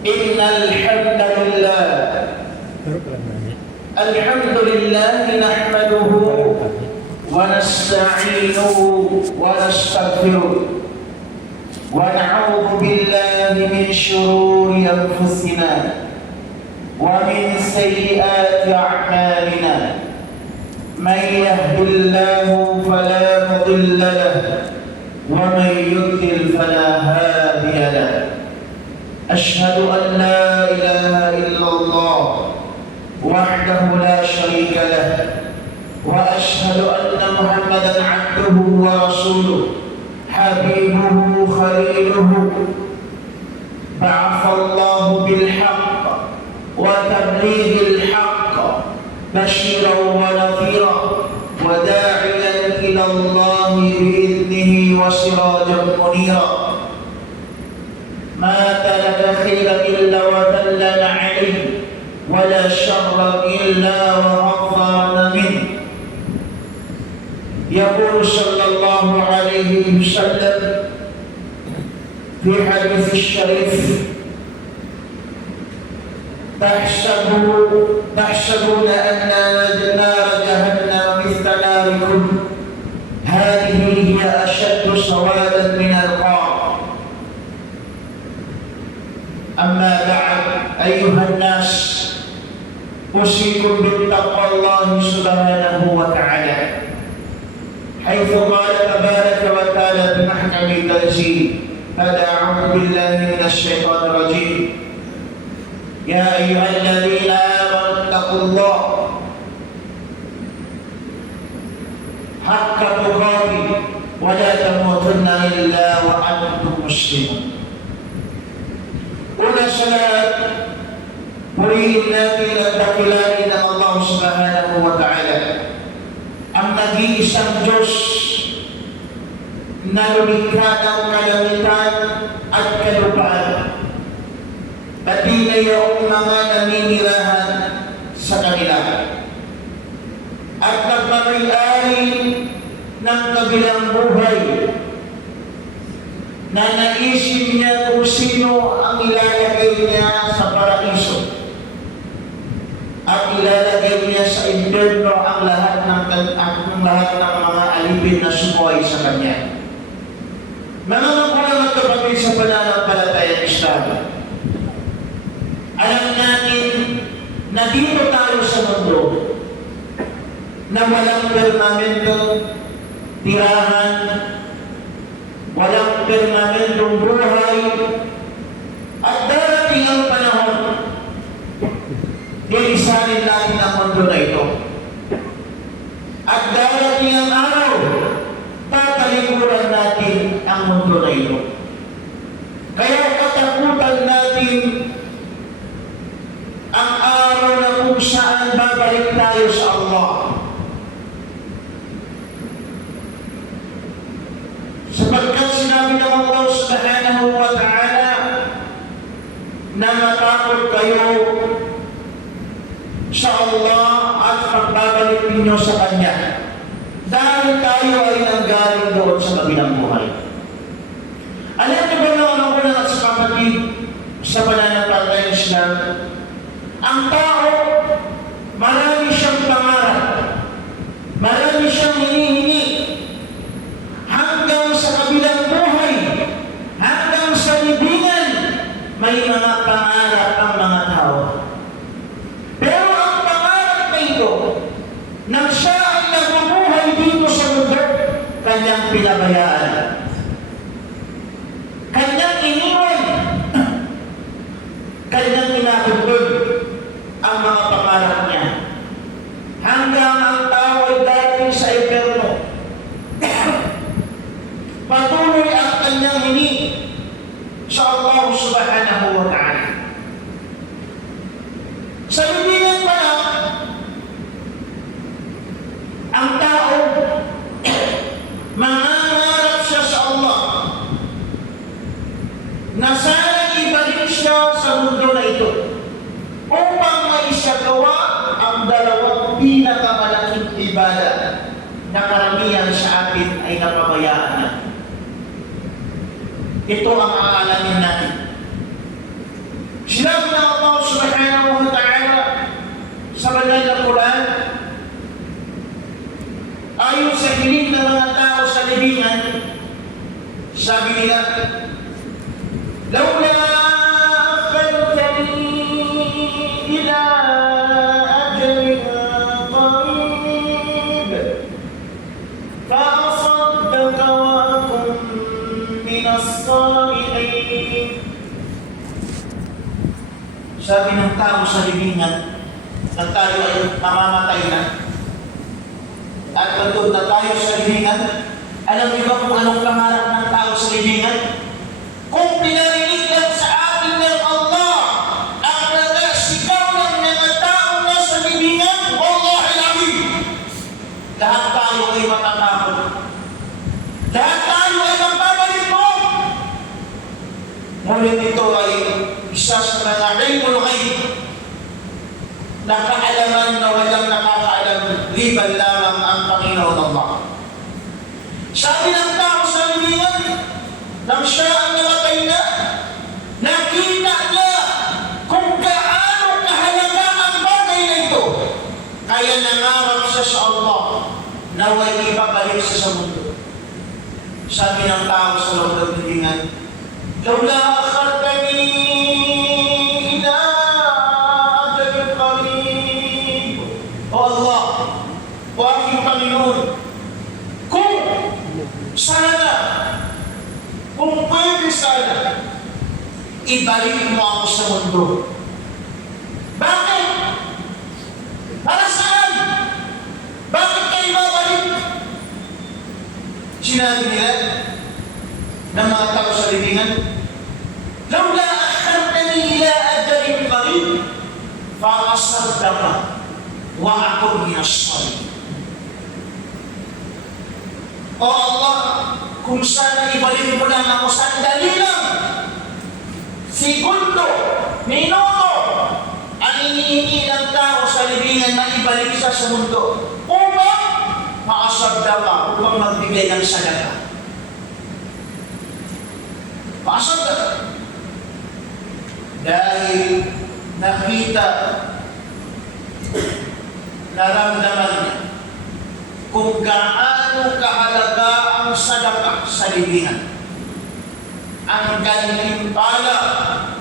إن الحمد لله نحمده ونستعينه ونستغفره ونعوذ بالله من شرور أنفسنا ومن سيئات أعمالنا. من يهد الله فلا مضل له ومن يضلل فلا هادي له. أشهد أن لا إله إلا الله وحده لا شريك له، وأشهد أن محمدا عبده ورسوله حبيبه خليله. بعث الله بالحق وتبليغ الحق بشيرا ونذيرا وداعيا إلى الله بإذنه وسراجا منيرا. ما ترك خيرا إلا ودلنا عليه ولا شر إلا وحذرنا منه. يقول صلى الله عليه وسلم في حديث الشريف: تحسبون أن نار جهنم مثل ناركم، هذه هي أشد سوادا من القاع. أما بعد، أيها الناس، أوصيكم بتقوى الله سبحانه وتعالى، حيث قال تبارك وتعالى بمحكم تنزيل: أعوذ بالله من الشيطان الرجيم. يا أيها الذين آمنوا اتقوا الله حق تقاته ولا تموتن إلا وأنتم مسلمون. Una sa lahat, purihin natin at dakilain ng Allah subhanahu wa ta'ala, ang nag-iisang Diyos na lumikha ng kalangitan at kalupaan, pati na yung mga naninirahan sa kanila, at nagmamay-ari ng kabilang buhay, na naisip niya kung sino ang ilalagay niya sa paraiso at ilalagay niya sa impyerno ang lahat ng mga alipin na sumuway sa kanya. Mga magulang at kapatid sa pananampalatayang Islam, alam natin na dito tayo sa mundo na walang permanentong tirahan, walang permanentong buhay, at darating ang panahon, ilisanin natin ang mundo na ito. At darating ang araw, tatalikuran natin ang mundo na ito. Kaya katakutan natin ang araw na kung saan babalik tayo sa Allah. Sapagkat sinabi ng Allah subhanahu wa ta'ala na matakot kayo sa Allah at pagbabalik ninyo sa Kanya, dahil tayo ay nanggaling doon sa kabilang buhay. Alam niyo ba mga magulang at sa kapatid sa pananampalatayang Islam, ang tao, marami siyang pangarap, marami siyang hinihingi, hanggang sa kabilang buhay, hanggang sa libingan, may mga pangarap ang mga tao. Pero ang pangarap na ito, nang siya ay nabubuhay dito sa mundo, kanyang pinabayaan, kanyang iniwan, kanyang inakutod ang mga pangarap niya, hanggang ang tao ay dating sa impyerno. Patuloy ang kanyang hini sa Allah subhanahu wa ta'ala. Sa libingan pa lang, ang tao, mangangarap siya sa Allah na sana ibalik siya sa mundo na ito upang may isagawa ang dalawang pinakamalaking ibada na karamihan sa atin ay napabayaan na. Ito ang aalamin natin. Sinabi ng Allah subhanahu wa ta'ala sa banal na Quran, ayon sa hiling ng mga tao sa libingan, sabi nila, "Laula akhartani ila ajalin qarib, fa-asaddaqa wa akun minas salihin." Sabi ng tao sa libingan, na tayo ay mamamatay na, at pagod na tayo sa libingan, alam niyo ba kung anong pangarap ng tao sa libingan? Kung pinarinig lang sa atin ng Allah ang nagasigaw ng mga tao na sa libingan, wallahi alazim, lahat tayo ay matatakot. Lahat tayo ay magbabalit mo. Ngunit ito ay isa sa mga ilmul ghaib na kaalaman na walang nakakaalam, liban lamang ang Panginoon Allah. Sabi ng tao sa libingan, nang siya ang namatay na, nakita niya kung gaano kahalaga ang bagay na ito. Kaya nangarap siya sa Allah na way ipabalik siya sa mundo. Sabi ng tao sa loob ng libingan, "Laula akhartani ila ajalin qarib." O Allah, o aking Panginoon, kung sana, kung pwede sana, ibalik mo ako sa mundo. Bakit? Para saan? Bakit kayo babalik? Sinabi nila ng mga tao sa libingan, "Laula akhartani ila ajalin qarib, fa-asaddaqa wa akun minas salihin." O Allah, kung sana ibalik mo lang ako sandali lang, segundo, minuto, ang inihingi ng tao sa libingan na ibalik siya sa mundo upang maasaddaqa, upang magbigay ng sadaka. Maasaddaqa. Dahil nakita, naramdaman niya kung gaano kahalaga ang sadaka sa libingan. Ang gantimpala,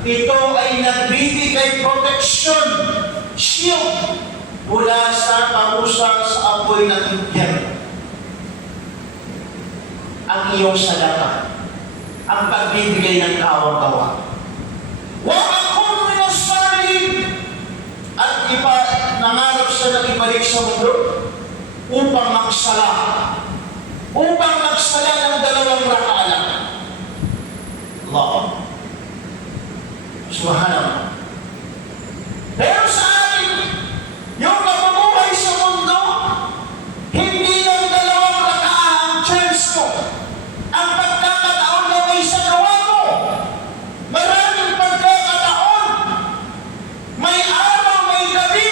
ito ay nagbibigay protection, shield, mula sa parusa sa apoy ng impyerno. Ang iyong sadaka, ang pagbibigay ng kawang-gawa. Wa akun minas salihin, at nangarap siya na ibalik sa mundo upang magsala ng dalawang raka'ah. Allah subhanallah. Pero sa atin, yung nabubuhay sa mundo, hindi yung dalawang raka'ah ang chance mo, ang pagkakataon na may sa gawa mo. Maraming pagkakataon, may araw, may gabi,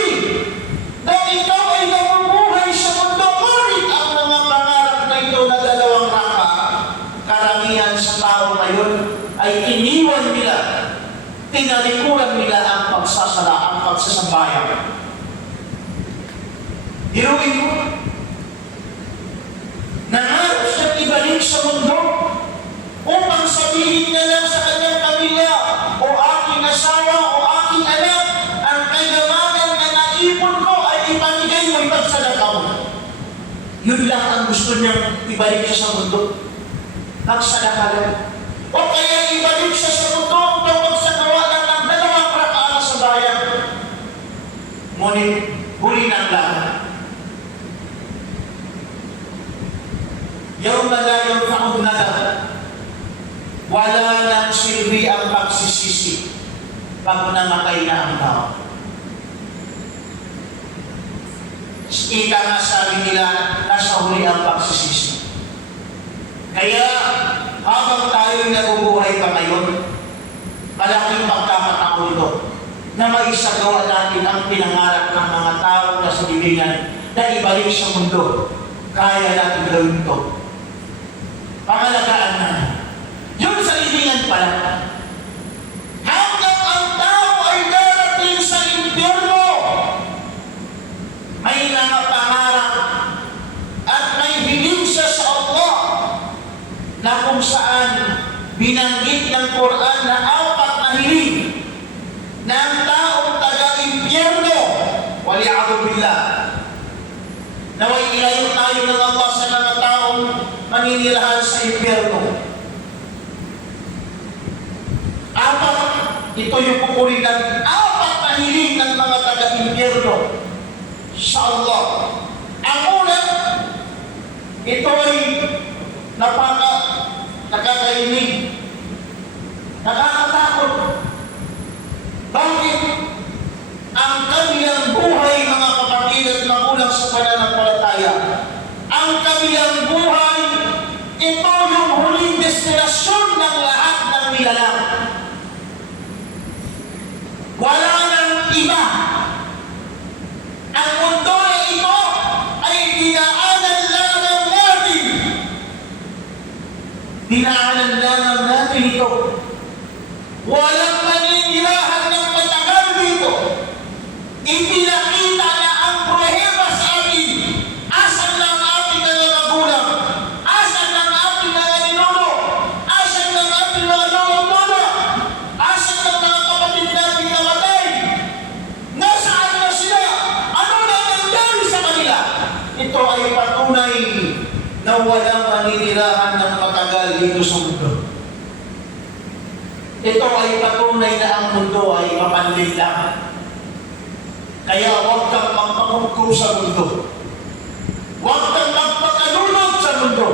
na ikaw ay nabubuhay sa mundo. Ngunit ang mga pangarap na ito na dalawang raka'ah, karamihan sa tao ngayon ay iniwan nila, tinalikuran nila ang pagsasala, ang pagsasambayan. Hiruin mo, nangarap siya ibalik sa mundo upang sabihin niya lang sa kanyang pamilya, o aking asawa, o aking anak, ang kayamanan na naipon ko ay ipamigay mo, ipagsadaka mo. Yun lang ang gusto niyang ibalik siya sa mundo. Magsadaka lang. O kaya ibalik siya sa mundo upang magsagawa ng dalawang raka'ah sa bayan. Ngunit, huli ng lahat. Yawma la yanfa'u nadam, wala nang silbi ang pagsisisi pag namatay na ang tao. Ika nga sabi nila, nasa huli ang pagsisisi. Kaya, habang tayo'y nabubuhay pa ngayon, malaking pagkakataon ito na maisagawa natin ang pinangarap ng mga tao na sa libingan na ibalik sa mundo. Kaya natin gawin ito. Pangalagaan na. Yun sa libingan pala. Hanggang ang tao na kung saan binanggit ng Quran na apat na hiling ng taong taga-impyerno. Waliyadu billah. Naway ilayo tayo ng Allah sa mga taong maninirahan sa impyerno. Apat, ito yung pupuritan, apat na hiling ng mga taga-impyerno sa Allah. Ang una, ito ay nakakainig, nakakatakot. Bakit? Ang kanilang buhay, mga kapatid at magulang sa pananampalataya, ang kanilang buhay, ito yung huling destinasyon ng lahat ng nilalang. Wala nang iba. Ang mundo na ito ay dinaanan lamang natin. Dinaanan lamang natin ito. Walang maninirahan ng matagal dito. Ipinakita na ang problema sa atin. Asan na ang ating mga magulang? Asan na ang ating mga ninuno? Asan na ang ating mga lolo-lola? Asan na ang mga kapatid natin namatay? Nasaan na sila? Ano na nangyari sa kanila? Ito ay patunay na walang maninirahan ng matagal dito sa mundo. Ito ay patunay na ang mundo ay mapandil lang. Kaya huwag kang magpapungkong sa mundo. Huwag kang magpakalunod sa mundo.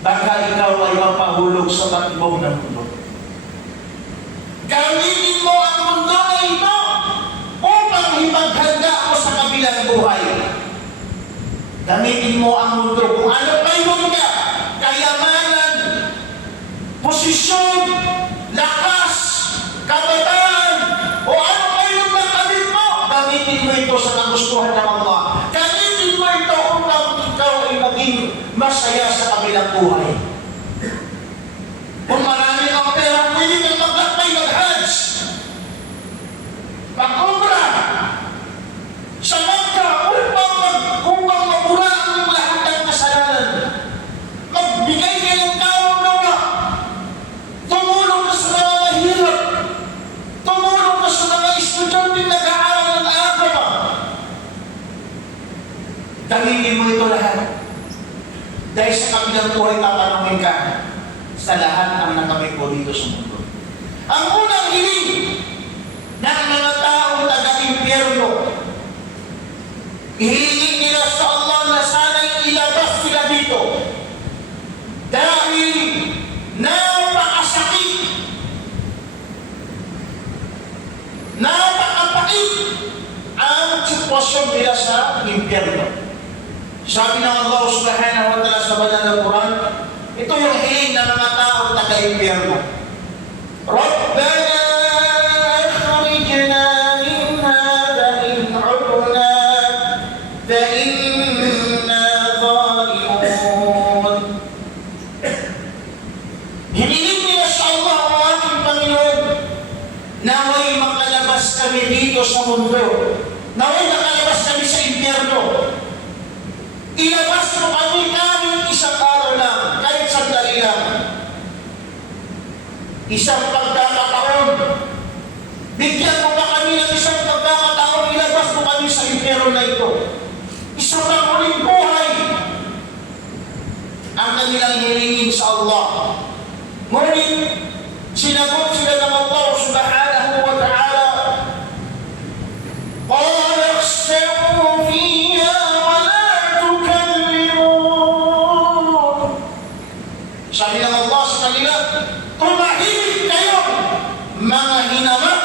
Baka ikaw ay mapahulog sa matibong ng mundo. Gamitin mo ang mundo na ito upang ipaghanda mo sa kabilang buhay. Gamitin mo ang mundo kung ano mayroon ka, kayamanan, posisyon, lakas, kabataan, o ano mayroon na kamit mo, gamitin mo ito sa kagustuhan ng Allah. Gamitin mo ito upang ikaw ay maging masaya sa kabilang buhay. Kung marami kang pera, pwede kang maglakbay mag-hajj, mag-umra, sa Makkah upang mabura ang iyong lahat ng kasalanan. Magbigay ka ng tawang nawa. Tumulong ka sa mga mahirap. Tumulong ka sa mga estudyante na nag-aaral ng agama. Gamitin mo ito lahat. Dahil sa kabilang buhay, tatanungin ka sa lahat ng nakamit mo dito sa mundo. Ang unang hiling ng mga taong taga-impyerno, ihiling nila sa Allah na sana'y ilabas sila dito. Dahil napakasakit, napakapait ang sitwasyon nila sa impyerno. Sabi ng Allah subhanahu wa ta'ala sa banal na Quran, ito yung hiling ng mga taong taga-impyerno. Rabbana akhrijna min hadha in 'udna fa inna zalimun. Hiniling nila sa Allah ang ating Panginoon, naway makalabas kami dito sa mundo, naway makalabas kami sa impyerno. Ilabas mo kami namin isang araw lang, kahit sandali lang. Isang pagkakataon. Bigyan mo ba kami ng isang pagkakataon, ilabas mo kami sa impyerno na ito. Isang uling buhay ang kanilang hilingin sa Allah. Ngunit, sinagot sila ng Allah subhanahu wa ta'ala, qala ikhsa'u fiha wa la tukallimun. Sabi ng Allah sa kanila, tumahimik kayo, mga hinamak,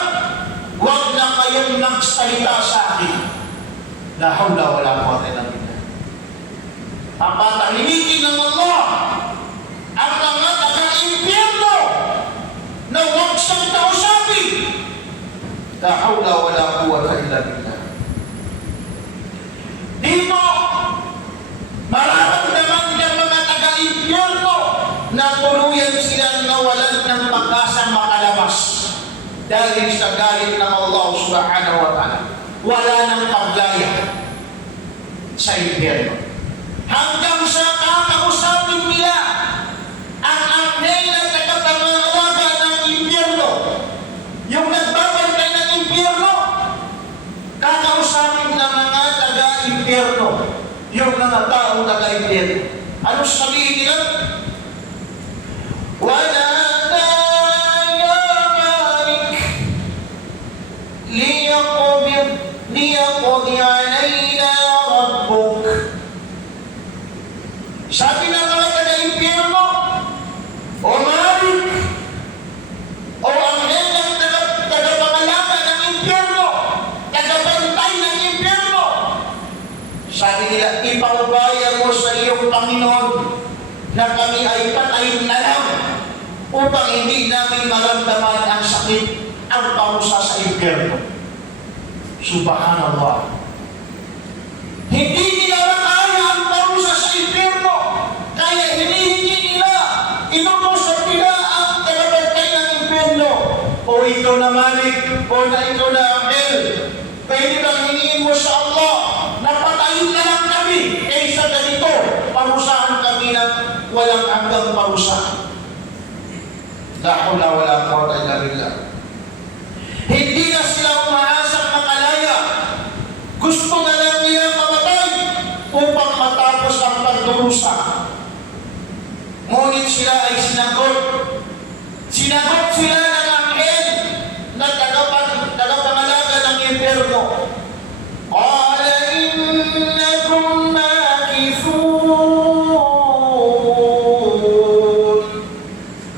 huwag na kayong magsalita sa akin. La hawla wa la quwwata illa billah. Papatahimikin ng Allah ang mga taga-impyerno na huwag siyang kausapin. La hawla wa la quwwata illa billah. Dito, mararamdaman ng mga taga-impyerno na tuluyan silang nawalan ng pag-asang makalabas dahil sa galit ng Allah subhanahu wa ta'ala. Wala nang paglaya sa impyerno. Hanggang sa kakausapin nila taong taga-impyerno. Ano sabihin nila? وَنَادَى يَا مَالِكُ لِيَقْضِ عَلَيْنَا رَبُّكَ. Sabi ng mga taga-impyerno, O Malik, o anghel ng tagapangalaga ng impyerno, tagapantay ng impyerno, sabi nila, ipaubayan mo sa iyong Panginoon na kami ay patayin na lang upang hindi namin maramdaman ang sakit, ang parusa sa impyerno. Subhanallah. Hindi nila makaya ang parusa sa impyerno, kaya hinihingi nila, inutusan nila ang tagapantay ng impyerno. O ikaw na Malik, o na ikaw na Anghel, pwede bang hingin mo sa Allah na patayin na lang kami kaysa ganito, parusahan kami ng walang hanggang parusa. La hawla wala quwwata illa billah. Hindi na sila umaasang makalaya. Gusto na lang nila mamatay upang matapos ang pagdurusa. Ngunit sila ay sinagot. Sinagot sila ng anghel na tagapangalaga ng impyerno. Qala innakum makithun.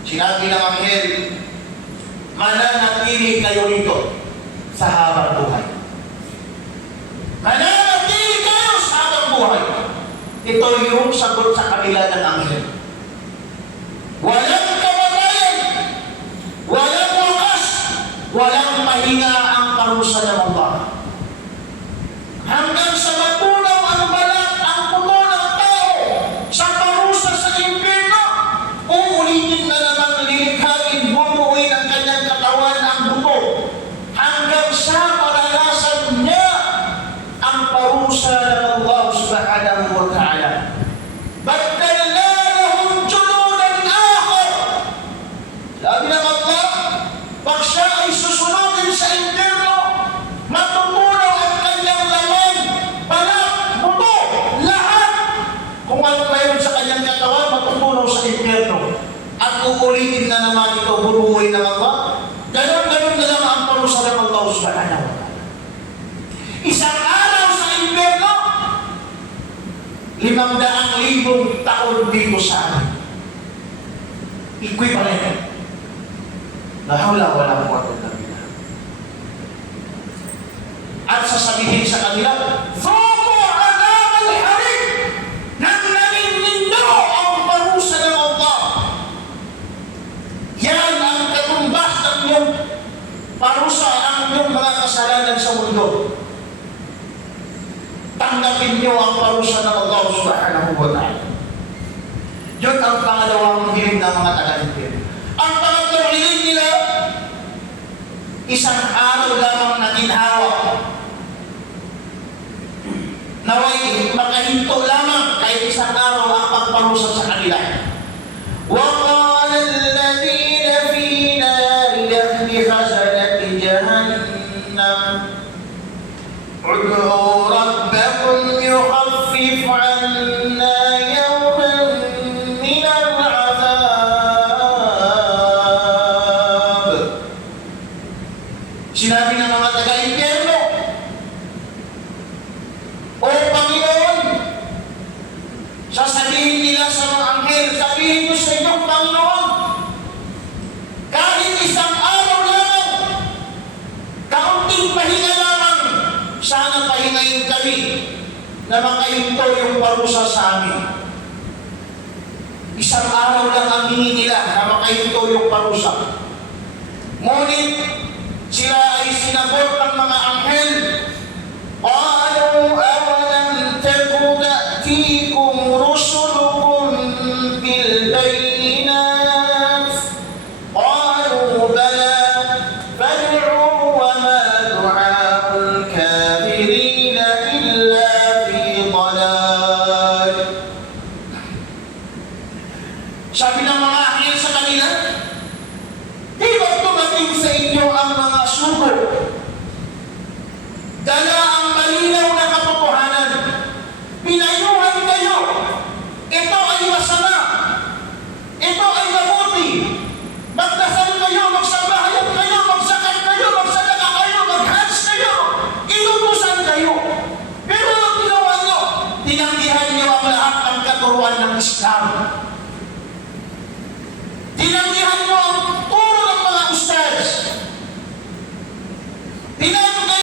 Sinabi ng anghel, mananatili kayo rito sa habang buhay. Mananatili kayo sa habang buhay. Ito yung sagot sa kanila ng anghel. Walang kamatayan, walang wakas, walang mahinga ang parusa ng Allah. Hanggang sa matunaw ang balat, ang puto ng tao sa parusa sa impyerno, uulitin na naman lilikhain, bumuuin ang kanyang katawan ang buto hanggang sa maranasan niya ang parusa ng Allah subhanahu wa ta'ala. Baddalna lahum juludan akhar. Sabi ng Allah, pag siya ay susunodin sa impyerno, matutunaw ang kanyang laman, balat, buto, lahat. Kung ano mayroon sa kanyang katawan, matutunaw sa impyerno. At uulitin na naman ito, bubuhay ng Allah. Ganon-ganon na naman ang parusa ng Allah subhanahu wa ta'ala. Isang araw sa impyerno, 500,000 taon dito sa atin. Equivalent. La hawla wala quwwata illa billah. At sasabihin sa kanila, Zuqu adhab al-hariq, nang naninindo ang parusa ng Allah. Yan ang katumbas ng iyong parusa ang iyong mga kasalanan sa mundo. Tanggapin niyo ang parusa ng Allah subhanahu wa ta'ala. Yun ang pangalawang hiling ng mga taga-impyerno. Ang pangatlong hiling nila, isang araw lamang na ginhawa. Naway makahinto lamang kahit isang araw ang pagparusa sa kanila. وَقَالَ الَّذِينَ فِي نَارِ لَهْلِ خَزَنَةِ جَهَنَّمَ ادْعُوا رَبَّكُمْ يُخَفِّفْ عَنَّا يَوْمًا مِنَ الْعَذَابِ. Sinabi ng mga taga-impyerno, O Panginoon, sasabihin nila sa mga anghel, sabihin mo sa inyong Panginoon, kahit isang araw lamang, kaunting pahinga lamang, sana pahingayin kami na makahinto yung parusa sa amin. Isang araw lang ang hingi nila na makahinto yung parusa. Ngunit sila ay sinagot ng mga anghel, قالوا أولم تك تأتيكم رسلكم بالبينات قالوا بلى فادعوا وما دعاء الكافرين إلا في ضلال. Sabi ng mga anghel sa kanila, di ba tumating sa inyo ang mga sugo? Dala ang malinaw ng Islam. Tinanggihan mo ang turo ng mga ustaz. Tinanggihan